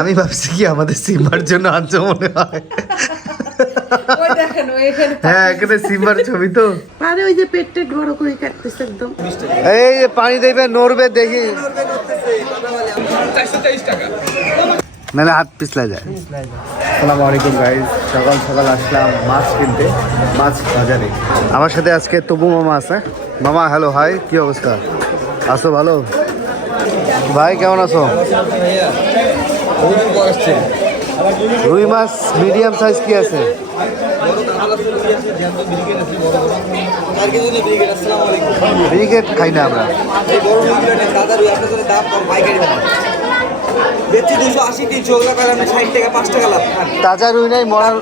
আমি ভাবছি কি আমাদের সিম্বার জন্য আনছো মনে হয়। হ্যাঁ এখানে সিম্বার ছবি তো। আরে ওই যে পেট বড় করে কাটতেছে একদম। এই যে পানি দেবে নড়বে দেখি, নাহলে হাত পিছলা যায়। আসসালামু আলাইকুম গাইস, সকাল সকাল আসলাম মাছ কিনতে, মাছ বাজারে। আমার সাথে আজকে তবু মামা আছে। মামা হ্যালো, হাই, কি অবস্থা? আছো ভালো ভাই? কেমন আছো? রুই মাছ মিডিয়াম সাইজ কি আছে? ব্রিগেড খাই না আমরা। তাজা রুই নাই মরার,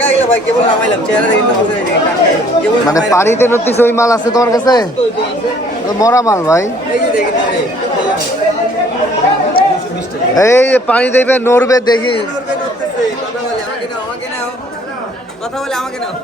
মানে পানিতে নদীস ওই মাল আছে তোমার কাছে? মরা মাল ভাই। এই যে পানি দেবে নড়বে দেখি, কথা বলে আমাকে নাও।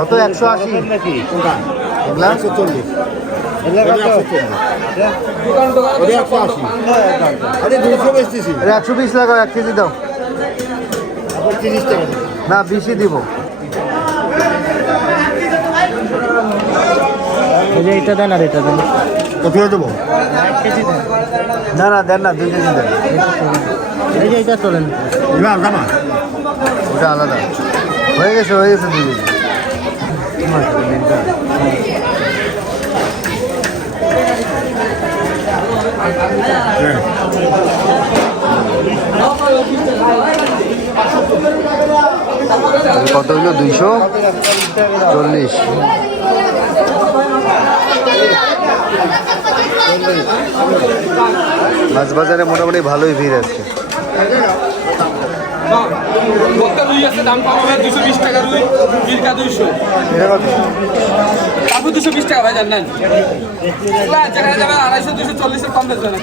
কত? 180 নাকি? 120 লাগাও, 1 কেজি দাও। 30 টাকা না, বেশি দিব। এটা দেন আর এটা দেন। কত দেবো? না না দেন না, 2 কেজি দেন। এই যে এটা তোলেন, ওটা আলাদা হয়ে গেছে, হয়ে গেছে 2 কেজি। কত হইল? 240। মাছ বাজারে মোটামুটি ভালোই ভিড় আছে। দাম কম হবে 220 টাকা রুই, বিলকা 200। এটা কত? কাপড় 220 টাকা ভাই, জানেন যেখানে যাবে 250 240 এর কম বেচবে না,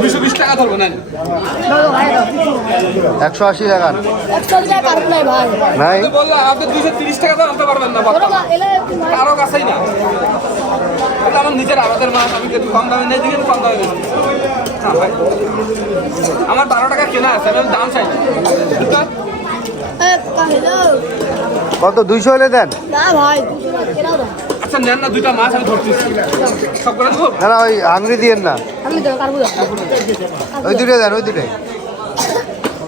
220 টাকা ধরবো না। 180 টাকা নাই বললাম আপনি 230 টাকা তো আনতে পারবেন না, কারো কাছেই না। আমার নিজের আমাদের মাছ, আমি কিন্তু কম দামে নেই, দিকে কম দামে বেশি না ভাই। আমার 12 টাকা কেনা আছে, আমি দাম চাই না। কত? 200 হলে দেন। আচ্ছা নেন না, 2টা মাছ আমি ধরতেছি, সব করে দেবো। না না, ওই হাঙ্গরি দিয়েন না, ওই 2টা দেন, ওই 2টাই।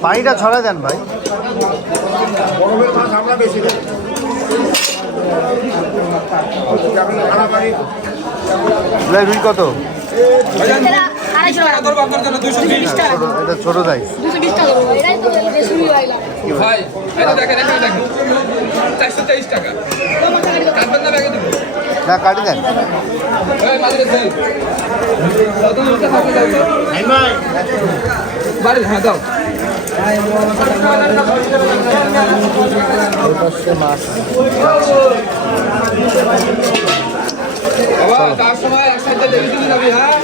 পানিটা ছড়া দেন ভাই। রুই কত? এটা ছোট সাইজ। ভাই এটা দেখেন, এখানে দেখেন 423 টাকা। কাটবেন না, ব্যাগে দেবো না, কাটি দেন। বাড়ি হ্যাঁ দাও। মাছ তার সময় এক সাইডে দেখে দিবি যাবি। হ্যাঁ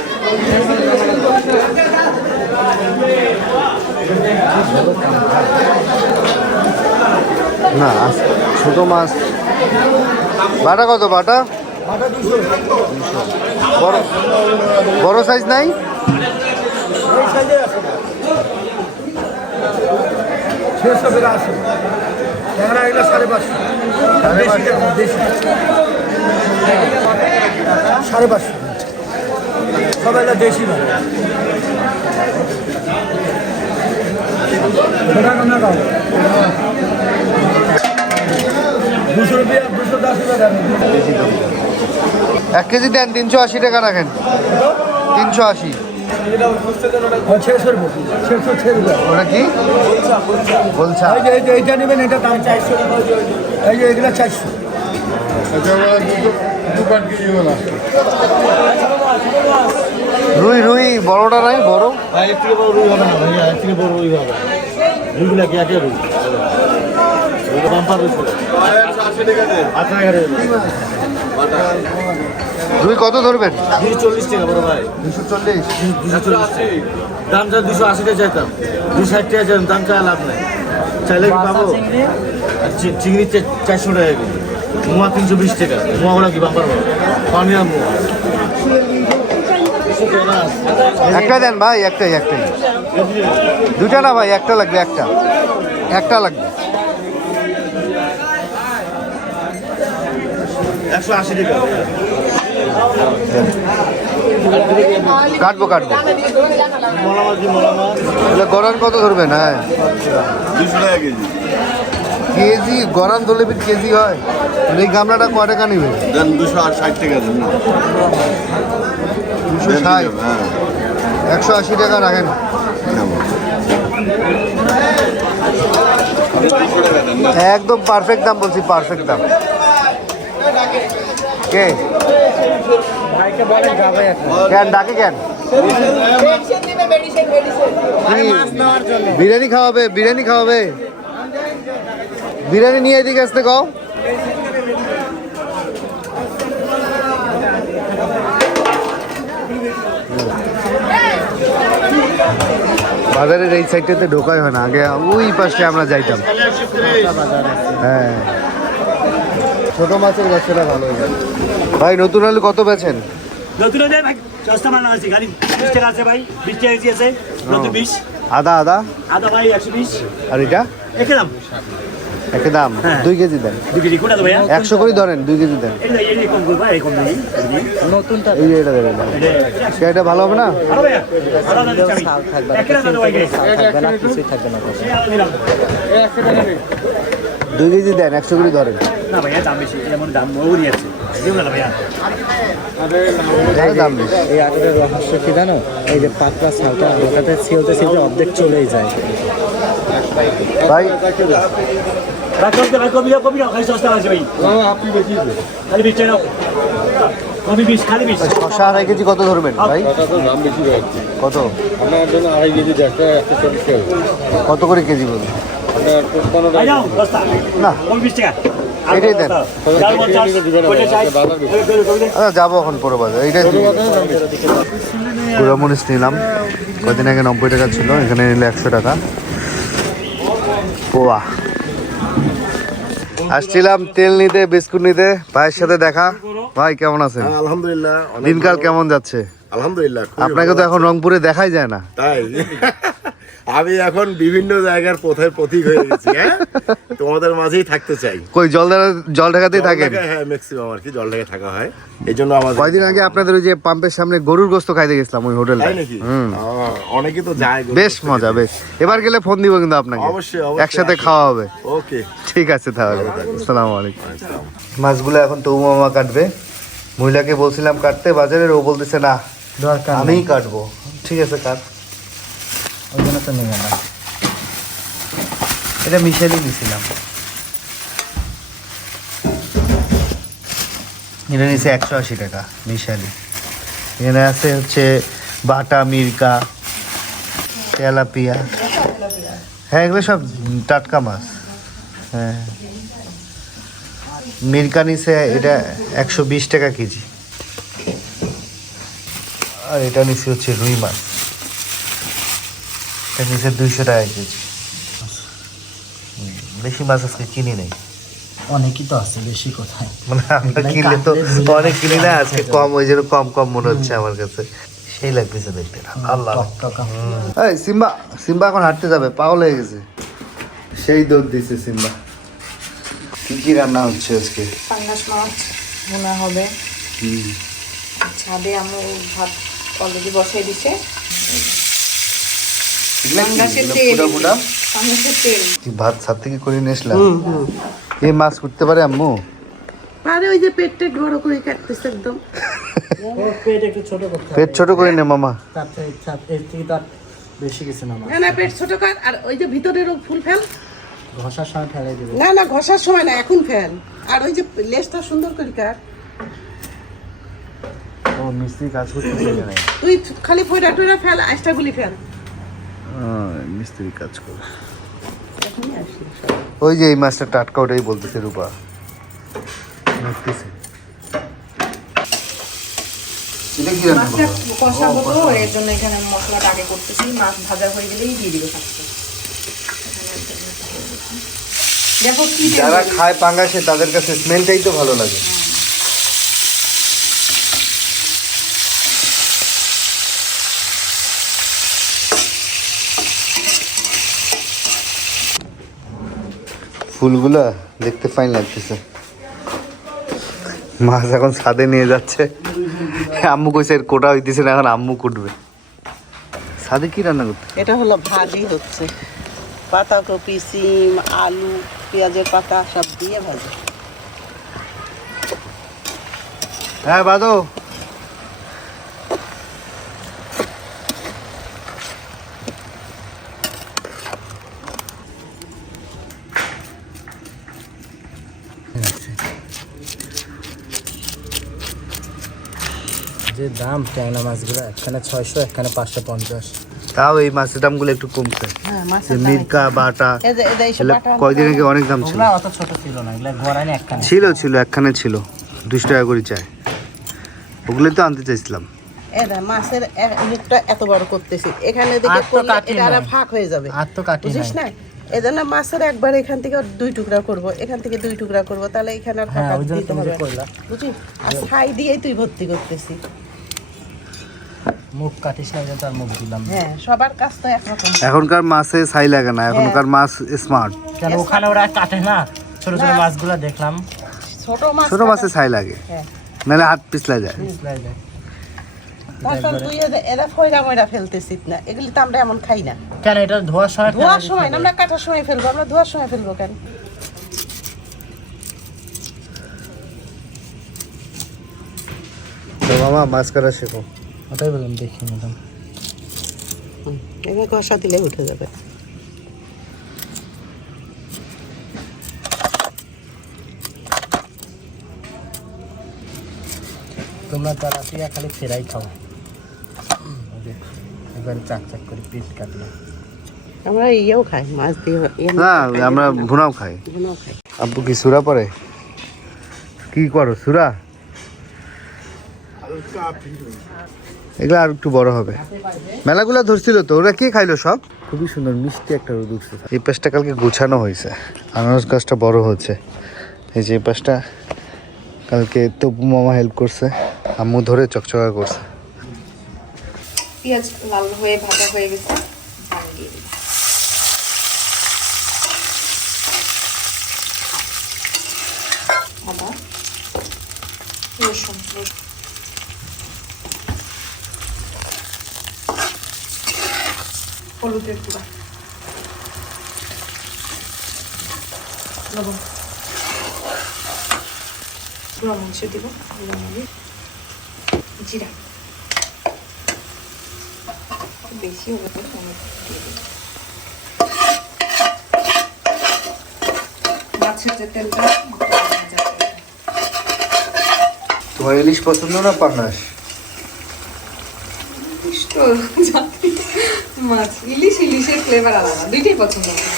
না, ছোট মাছ। বাটা কত? বাটা বড় সাইজ নাই? সাড়ে 500 সবাই দেশি ভালো। ₹200 210 1 কেজি দেন, 380 টাকা রাখেন। 380। ওটা কি বলছা? এইটা নেবেন, এটা দাম 400 টাকা। এই যে এগুলো 400। রুই রুই বড়টা নাই? বড় এর থেকে বড় রুই হবে না ভাইয়া, এর থেকে বড় রুই হবে। রুইগুলা কি আছে? রুই বাম্পার রুই 80 টাকা দেন। 80 টাকা রুই কত ধরবেন? 240 টাকা বড় ভাই। 240। দাম চাই 280 টাকা চাইতাম, 260 টাকা চাইতাম, দাম চাই লাভ নাই। চাইলে কি পাবো? চিংড়ি 400 টাকা কেজি, মোয়া 320 টাকা। মোয়াগুলো কি বাম্পার পাবো? পানিয়া মোয়া। একটা দেন ভাই, একটাই। দুটা না ভাই, একটা লাগবে, একটা লাগবে। 180 টাকা। কাটবো মোলা মাছ, মোলা মাছ এগুলো গরান কত ধরবেন? হ্যাঁ 200 টাকা কেজি। কেজি গরান ধরলে কেজি হয়। এই গামলাটা কয় টাকা নিবে? দেন 260 টাকা দেন না। 260, হ্যাঁ 180 টাকা রাখেন। একদম পারফেক্ট দাম বলছি, পারফেক্ট দাম। কে কেন ডাকে কেন? বিরিয়ানি খাওয়াবে? বিরিয়ানি নিয়ে এদিকে আসতে কও। বাজারের এই সাইডটাতে ঢোকাই হয় না, আগে ওই পাশে আমরা যাইতাম। হ্যাঁ, ছোট মাছের ব্যবসাটা ভালো হয়ে যায়। ভাই নতুন আলু কত বেচেন? নতুন ভাই 10টা মাল আছে, খালি 20 টাকা আছে ভাই, 20 টাকা কেজি আছে, নতুন 20। আদা আদা ভাই 120। আর এটা একই দাম। একই দাম। হ্যাঁ। 2 কেজি দেন। 2 কেজি কোনটা ভাইয়া? 100 করে ধরেন, 2 কেজি দেন। এই কম করবা, এই কম দিই। নতুনটা এই যে এটা দেবেন। এটা ভালো হবে না? আরে ভাইয়া, আরে না দিচ্ছি আমি। একই দাম ভাই, থাকবে না, কিছুই থাকবে না। 2 কেজি দেন, 100 করে ধরেন। না ভাইয়া দাম বেশি, এমন দাম ওরই আছে। দিও না ভাইয়া। দাম বেশি। এই আটার রহস্য কি জানো? এই যে পাতলা ছালটা ওটাতে ছিলতে অর্ধেক চলেই যায়। ভাই কবি না, খালি 10 টাকা আছে ভাই। আপনি বেশি খালি 20 টাকা। কবি 20, খালি 20। শসা 2.5 কেজি কত ধরবেন ভাই? দাম বেশি হচ্ছে। কত? আপনার জন্য 2.5 কেজি 140 টাকা। কত করে কেজি বলুন? আপনার 15 ভাই যাও 10 টাকা। না, কবি 20 টাকা। এটাই দেন। আচ্ছা যাবো এখন পরে বাজার। এইটাই গুঁড়ামরিচ নিলাম, কদিন আগে 90 টাকা ছিল, এখানে নিলে 100 টাকা পোয়া। আসছিলাম তেল নিতে, বিস্কুট নিতে, ভাইয়ের সাথে দেখা। ভাই কেমন আছেন? আলহামদুলিল্লাহ, দিনকাল কেমন যাচ্ছে? আলহামদুলিল্লাহ। খুবই আপনাকে তো ভালো এখন রংপুরে দেখাই যায় না। তাই আমি এখন বিভিন্ন জায়গার পথের প্রতীক হয়ে গেছি। হ্যাঁ, তোমাদের মাঝেই থাকতে চাই। কই জল ঢাকাতেই থাকেন? হ্যাঁ, ম্যাক্সিমাম আর কি জল ঢাকা থাকা হয়। এই জন্য আমাদের কয়দিন আগে আপনাদের ওই যে পাম্পের সামনে গরুর গোস্ত খাইতে গেছিলাম ওই হোটেলে। তাই নাকি? অনেকে তো যায়। বেশ মজা, বেশ। এবার গেলে ফোন দিব কিন্তু আপনাকে, অবশ্যই, একসাথে আসো। খাওয়া হবে। ওকে, ঠিক আছে তাহলে, আসসালামু আলাইকুম। মাছগুলো এখন তবু মামা কাটবে। মহিলাকে বলছিলাম কাটতে বাজারের, ও বলতেছে না দরকার আমিই কাটবো। ঠিক আছে কাট। ওই জন্য তো নেবে না। এটা মিশালি দিছিলাম, এটা নিচে 180 টাকা মিশালি। এখানে আছে হচ্ছে বাটা, মিরকা, তেলাপিয়া। হ্যাঁ এগুলো সব টাটকা মাছ। হ্যাঁ, মিরকা নিচে এটা 120 টাকা কেজি, আর এটা নিচে হচ্ছে রুই মাছ, এটা নিচে 200 টাকা কেজি। বেশি মাছ আজকে কিনি নেই, অনেকই তো আছে, বেশি কোথায়। মানে আমরা কিনলে তো অনেক কিনি না, আজকে কম, ওই জন্য কম মনে হচ্ছে আমার কাছে। সেই লাগতেছে দেখতে। আল্লাহ, এই সিম্বা এখন হাঁটতে যাবে, পাগল হয়ে গেছে। সেই দৌড় দিছে সিম্বা। কি রান্না হচ্ছে আজকে? পাঙ্গাস মাছ ভুনা হবে। ছাদে আমি ভাত অলরেডি বসাই দিছে। পাঙ্গাসের তেল, পাঙ্গাসের তেল। ভাত ছাদ থেকে করে নিয়ে আসলাম। এই মাছ করতে পারে আম্মু? আরে ওই যে পেটটা বড় করে কাটতেছে একদম। পেট একটু ছোট করতে হবে। পেট ছোট করে নে মামা। তাতে এর থেকে তো আর বেশি কিছু না। না পেট ছোট কর, আর ওই যে ভিতরের ফুল ফেল। ঘষার সময় ফেলে দিবে। না ঘষার সময় না, এখন ফেল। আর ওই যে লেজটা সুন্দর করে কাট। ও মিস্ত্রি কাজ করতে নাই, তুই খালি ফোড়া টুরা ফেল, আইসটা গুলি ফেল। মিস্ত্রি কাজ করে। এখনই আসি। ওই যে এই মাছটা টাটকা, ওটাই বলতেছে রূপা। দেখতেছে এটা কি রান্না মাছটা করবো? কষাবো তো এর জন্য এখানে মশলাটা আগে করতেছি, মাছ ভাজা হয়ে গেলেই দিয়ে দিবে থাকছে। দেখো কি যারা খায় পাঙ্গাসে তাদের কাছে স্মেলটাই তো ভালো লাগে। ফুলগুলা দেখতে ফাইন লাগতেছে। মাছ এখন ছাদে নিয়ে যাচ্ছে। আম্মু কইছে এর কোটা হইতেছে না, এখন আম্মু কুটবে। ছাদে কি রান্না করতে? এটা হলো ভাজি হচ্ছে, পাতাকপি, সিম, আলু, পেঁয়াজের পাতা সব দিয়ে ভাজি। হ্যাঁ বাদো। যে দাম ট্যাংরা মাছগুলো একখানে 600, একখানে 550। তাও এই মাছের দামগুলো একটু কমছে। হ্যাঁ, যে মাছের দাম মিরকা বাটা এই যে এইসব এগুলো বাটা কয়দিন আগে অনেক দাম ছিল। ওগুলা অত ছোট ছিল না, এগুলা গড়াইনে একখানে ছিল একখানে ছিল 200 টাকা করে চায়। ওগুলোই তো আনতে চাইছিলাম। এটা মাছের মুখটা এত বড় করতেছি, এখানে দিকে আর তো করলে কাটি এটা আর নাই। ফাঁক হয়ে যাবে, আর তো কাটি বুঝিস নাই। না? এই জন্য মাছের একবার এখান থেকে 2 টুকরা করব, এখান থেকে 2 টুকরা করব, তাহলে এখানে আর হ্যাঁ, ফাঁকা ওই জন্য দিতে তুমি হবে যে করলা। বুঝিস? আর ছাই দিয়েই তুই ভর্তি করতেছি। মুখ কাটিস না, যে তার মুখ দিলাম। হ্যাঁ, সবার কাজ তো একরকম। এখনকার মাছে ছাই লাগে না, এখনকার মাছ স্মার্ট। কেন ওখানে ওরা কাটে না? ছোট ছোট না। মাছগুলো দেখলাম। ছোট মাছ ছোট মাছে ছাই লাগে, হ্যাঁ। নাহলে হাত পিছলা যায়। তখন তুই এরা ফয়রা ময়রা ফেলতেছিস না, এগুলি তো আমরা এমন খাই না। কেন এটা ধোয়ার সময় ধোয়ার সময় না, আমরা কাটার সময় ফেলবো, আমরা ধোয়ার সময় ফেলবো কেন? তো মামা মাছ কাটা শেখো। ওটাই বললাম, দেখি ম্যাডাম। এখানে কষা দিলে উঠে যাবে। তোমরা তারা খালি ফেরাই খাও, এবার চাক চাক করে পিট কাটলে। আমরা ইয়েও খাই, মাছ দিয়ে না আমরা ভুনাও খাই। ভুনাও খাই। আব্বু কি সুরা পরে? কি করো সুরা? এগুলো আর একটু বড় হবে। মেলাগুলো ধরছিল তো, ওরা কি খাইলো সব? খুবই সুন্দর মিষ্টি একটা রোদ উঠছে। এই পাশটা কালকে গোছানো হয়েছে, আনারস গাছটা বড় হচ্ছে। এই যে এই পাশটা কালকে তবু মামা হেল্প করছে, আম্মু ধরে চকচকা করছে। পেঁয়াজ লাল হয়ে ভাজা হয়ে গেছে, ধান দিয়ে দিই। আদা, রসুন, হলুদের গুঁড়া, লবণ, গুঁড়া মরিচ দিব, গুঁড়া মরিচ, জিরা বেশি হলে তো অনেক দিয়ে দেব। মাছের যে তেলটা তোমার ইলিশ পছন্দ না পাঙ্গাস? ইলিশ তো জানি, মাছ ইলিশের ফ্লেভার আলাদা, দুইটাই পছন্দ আমার।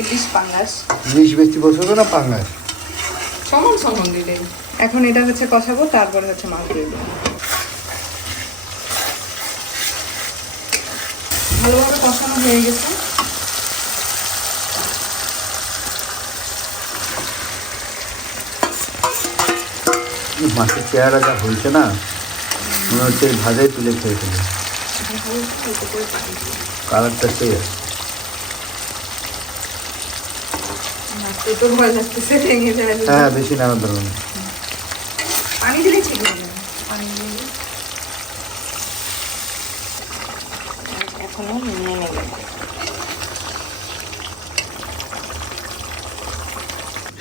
ইলিশ পাঙ্গাস ইলিশ বেশি পছন্দ না পাঙ্গাস? সমান সমান দুইটাই। এখন এটা হচ্ছে কষাবো, তারপরে হচ্ছে মাছ দিয়ে দেবো। ভালোভাবে কষানো হয়ে গেছে। মাছের চেহারা যা হয়েছে না, মনে হচ্ছে এই ভাজাই তুলে খেয়ে ফেলে। কালারটা সেই আছে। মাছটা তো ভয় লাগতেছে, ভেঙে যাবে। হ্যাঁ বেশি নানা ধরুন। পানি দিলে ঠিক হয়ে যাবে। পানি দিয়ে এখনো নিয়ে নেবে।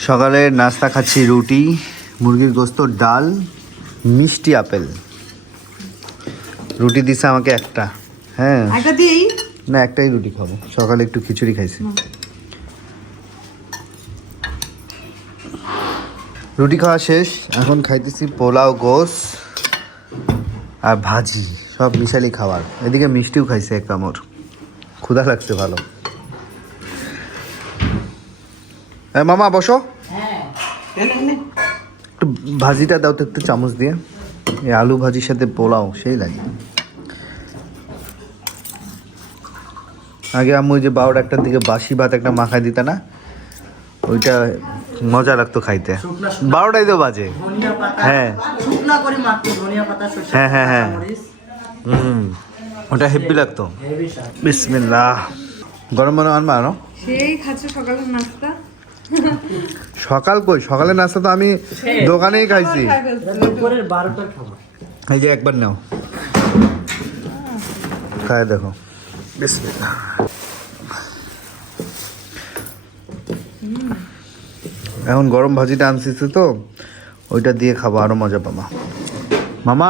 সকালের নাস্তা খাচ্ছি রুটি, মুরগির গোস্ত, ডাল, মিষ্টি আপেল। রুটি দিছে আমাকে একটা। হ্যাঁ একটা দিই। না একটাই রুটি খাবো, সকালে একটু খিচুড়ি খাইছি। রুটি খাওয়া শেষ, এখন খাইতেছি পোলাও, গোস আর ভাজি, সব মিশালি খাবার। এদিকে মিষ্টিও খাইছে এক কামড়, ক্ষুধা লাগছে ভালো। হ্যাঁ মামা বসো, একটু ভাজিটা দাও তো একটু চামচ দিয়ে। এই আলু ভাজির সাথে পোলাও সেই লাগে। আগে আম্মু ওই যে 12টার দিকে বাসি ভাত একটা মাখায় দিত না, ওইটা মজা লাগতো খাইতে। 12টাই তো বাজে। ধনিয়া পাতা হ্যাঁ শুকনা করে মাত্র ধনিয়া পাতা সরষে হ্যাঁ হ্যাঁ হ্যাঁ মরিচ ওটা হেভি লাগতো। হেভি স্বাদ। বিসমিল্লাহ। গরম গরম আনবা আনো। সেই খাচ্ছে সকালের নাস্তা। সকাল কই, সকালের নাস্তা তো আমি দোকানেই খাইছি। খাই ফেলছে। দুপুরের 12টার খাবার। এই যে একবার নাও, খায় দেখো। বিসমিল্লাহ। এখন গরম ভাজিটা আনছিস তো, ওইটা দিয়ে খাবো, আরো মজা পাবা। মামা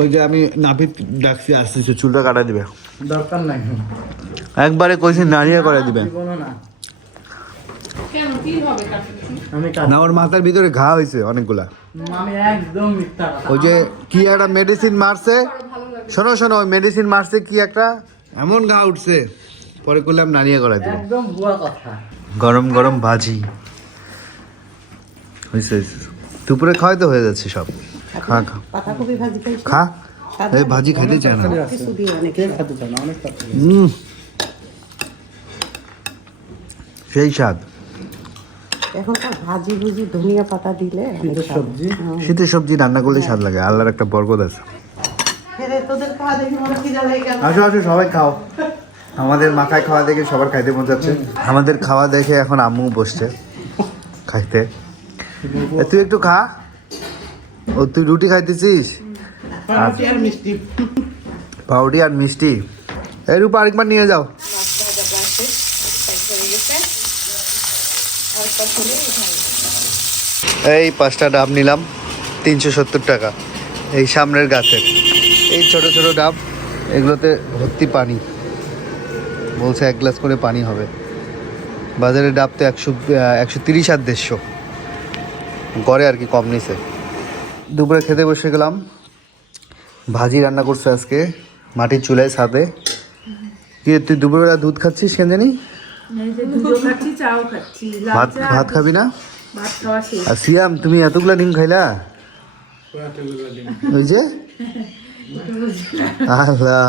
ওই যে আমি নাপিত ডাকছি, আসতেছে, চুলটা কাটা দিবে। দরকার নাই, একবারে কইছি নাড়িয়ে করে দিবে। কোনো না, কেন কি হবে কাটতে? আমি কাট না, ওর মাথার ভিতরে ঘা হয়েছে অনেকগুলা। আমি একদম মিথ্যা কথা। ওই যে কি একটা মেডিসিন মারছে, শোনো শোনো, ওই মেডিসিন মারছে কি একটা, এমন ঘা উঠছে, পরে করলাম নাড়িয়ে করে দিব। একদম ভুয়া কথা। গরম গরম ভাজি হয়েছে হয়েছে। দুপুরে খাওয়াই তো হয়ে যাচ্ছে সব। খা খা পাতাকপি ভাজি খাইছো? খা, এই ভাজি খাইতে চায় না। কিছু দিয়ে অনেকে খেতে চাও না, অনেক কথা। সেই স্বাদ। এখনকার ভাজি ভুজি ধনিয়া পাতা দিলে অনেক স্বাদ। সবজি শীতের সবজি রান্না করলে স্বাদ লাগে, আল্লাহর একটা বরকত আছে। ফেরে তোদের খাওয়া দেখি মনে খিদা লেগে গেল। আসো আসো সবাই খাও। আমাদের মাথায় খাওয়া দেখে সবার খাইতে মন যাচ্ছে। আমাদের খাওয়া দেখে এখন আম্মু বসছে খাইতে। এ, তুই একটু খা। ও তুই রুটি খাইতেছিস? পাউরুটি আর মিষ্টি। পাউরুটি আর মিষ্টি। এই রূপা আরেকবার নিয়ে যাও। এই 5টা ডাব নিলাম, 370 টাকা। এই সামনের গাছের এই ছোট ছোট ডাব, এগুলোতে ভর্তি পানি। বলছে 1 গ্লাস করে পানি হবে। বাজারে ডাব তো 130 আর 150, গড়ে আর কি কম নিছে। দুপুরে খেতে বসে গেলাম। ভাজি রান্না করছে আজকে মাটির চুলায় ছাদে। কি রে, তুই দুপুরবেলা দুধ খাচ্ছিস কেন জানি? ভাত ভাত খাবি না? আর সিয়াম, তুমি এতগুলা ডিম খাইলা? ওই যে আল্লাহ,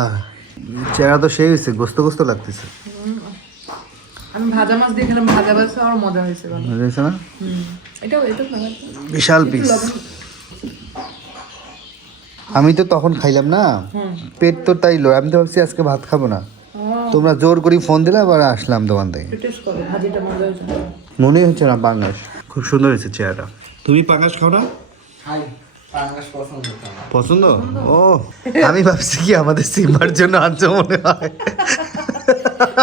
চেহারা তো সেই হয়েছে, গোস্ত গোস্ত লাগতেছে। আমি ভাজা মাছ দিয়ে খেলাম, ভাজা মাছ আমার মজা হয়েছে। মজা হয়েছে না? এটাও এটা বিশাল পিস। আমি তো তখন খাইলাম না, পেট তো তাই লো। আমি তো ভাবছি আজকে ভাত খাবো না, তোমরা জোর করে ফোন দিলে, আবার আসলাম দোকান থেকে। টেস্ট করো, ভাজিটা মজা হয়েছে। মনেই হচ্ছে না পাঙ্গাস। খুব সুন্দর হয়েছে চেহারাটা। তুমি পাঙ্গাস খাও না? খাই, পাঙ্গাস পছন্দ আমার। পছন্দ? ও, আমি ভাবছি কি আমাদের সিম্বার জন্য আনছো মনে হয়।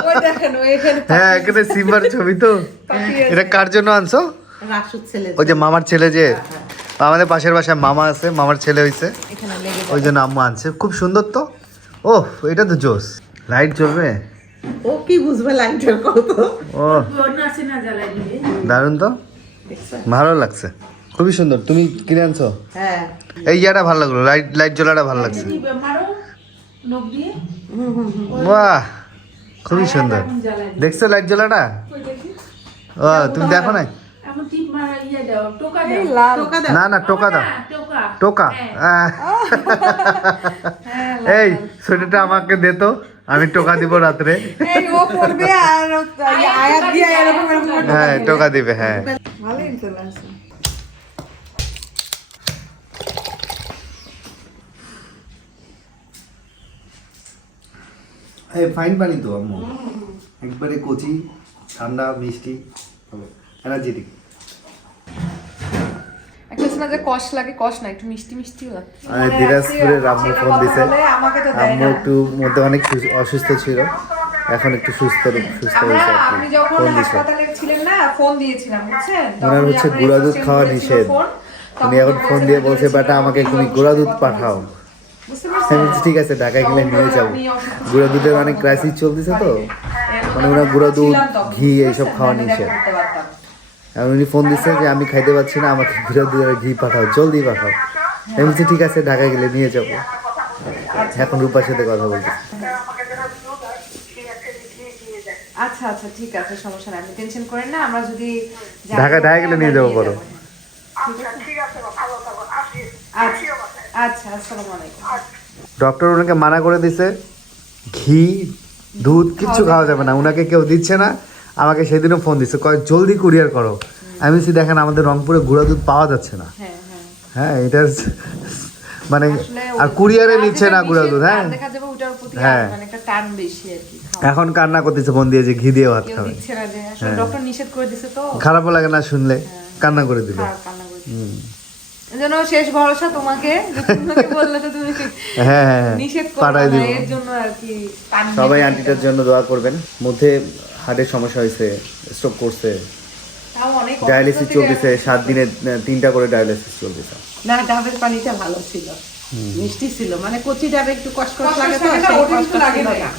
ওই দেখেন, ওই এখানে হ্যাঁ, এখানে সিম্বার ছবি তো। এটা কার জন্য আনছো? রাসুর ছেলে। ওই যে মামার ছেলে, যে আমাদের পাশের বাসায় মামা আছে, মামার ছেলে হয়েছে, এখানে লেগে ওই জন্য আম্মু আনছে। খুব সুন্দর তো। ও, এটা তো জোস। লাইট জ্বলবে? ও কি বুঝবে লাইটের কত? ও দারুণ তো, ভালো লাগছে, খুবই সুন্দর। তুমি কিনে আনছো? হ্যাঁ। এই ইয়াটা ভালো লাগলো, লাইট লাইট জ্বলাটা ভালো লাগছে। বাহ, খুবই সুন্দর। দেখছো লাইট জ্বলাটা? ও, তুমি দেখো না? টোকা দাও। না না, টোকা দাও, টোকা। এই সোয়েটারটা আমাকে দে তো, আমি টোকা দিব রাত্রে। এই ও পড়বে আর আয়াত দিয়ে এরকম এরকম করে হ্যাঁ, টোকা দিবে, হ্যাঁ। ভালোই চলে আসে। এই ফাইন পানি তো আম্মু, একবারে কচি, ঠান্ডা, মিষ্টি, এনার্জেটিক। একটা সময় যে কষ লাগে, কষ না, একটু মিষ্টি মিষ্টিও লাগে। আর দিনাজপুরের আম্মু ফোন দিছে। আমাকে তো দেয় আম্মু না। একটু মধ্যে অনেক অসুস্থ ছিল, এখন একটু সুস্থ সুস্থ হয়েছে আর আপনি কি। যখন ফোন দিছে। হাসপাতালে ছিলেন না, ফোন দিয়েছিলাম, বুঝছেন? ওনার তখনই হচ্ছে আপনার গুঁড়া দুধ এসেছেন খাওয়া বলেছিল নিষেধ। ফোন, উনি তখন এখন ফোন দিয়ে বলছে, বেটা আমাকে তুমি গুঁড়া দুধ পাঠাও। বুঝতে আমি পারছেন? বলছি, ঠিক আছে, ঢাকায় গেলে নিয়ে যাবো। আপনি অসুস্থ গুঁড়া দুধের অনেক ক্রাইসিস চলতেছে তো, মানে ওনার গুঁড়া দুধ, ঘি এইসব খাওয়া নিষেধ। আর উনি ফোন দিচ্ছে যে আমি খাইতে পারছি না, আমাকে গুঁড়া দুধের ঘি পাঠাও, জলদি পাঠাও। আমি বলছি, ঠিক আছে, ঢাকায় গেলে নিয়ে যাবো। এখন রূপার সাথে কথা বলছি। আচ্ছা আচ্ছা, ঠিক আছে, সমস্যা নাই, আপনি টেনশন করেন না। আমরা যদি ঢাকায় গেলে নিয়ে যাবো বলো। আচ্ছা আচ্ছা, আসসালামু আলাইকুম। ডক্টর ওনাকে মানা করে দিছে ঘি দুধ কিচ্ছু খাওয়া যাবে না, ওনাকে কেউ দিচ্ছে না। আমাকে সেদিনও ফোন দিচ্ছে, কয় জলদি কুরিয়ার করো। আমি বলছি দেখেন আমাদের রংপুরে গুঁড়া দুধ পাওয়া যাচ্ছে না। হ্যাঁ, হ্যাঁ। হ্যাঁ এটার মানে আসলে আর ওই কুরিয়ারে যার নিচ্ছে না যেটা গুঁড়া দুধ। নিষেধ, হ্যাঁ তার দেখা যাবে ওটার প্রতি হ্যাঁ। মানে একটা টান বেশি আর কি। এখন কান্না করতেছে ফোন দিয়ে যে ঘি দিয়ে ভাত কেউ খাবে। দিচ্ছে না যে, আসলে ডক্টর নিষেধ করে দিছে তো। খারাপও লাগে না শুনলে, কান্না করে দিল। খারাপ কান্না করছে। এজন্য শেষ ভরসা তোমাকে, যে তোমাকে বললে তো তুমি হ্যাঁ হ্যাঁ হ্যাঁ নিষেধ করবে পাঠাই না, দিব। এর জন্য আর কি টান সবাই বেশি। আন্টিটার জন্য দোয়া করবেন। মধ্যে হার্টের সমস্যা হয়েছে, স্ট্রোক করছে, তাও অনেক ডায়ালিসিস অসুস্থ চলতেছে, থেকে 7 দিনে 3টা করে ডায়ালিসিস চলতেছে। না, ডাবের পানিটা ভালো ছিল, মিষ্টি ছিল, মানে কচি ডাবে একটু কষ্ট কষ্ট লাগে তো, লাগে না, সেই ওটা কষ্ট একটু লাগে ছিল না। না।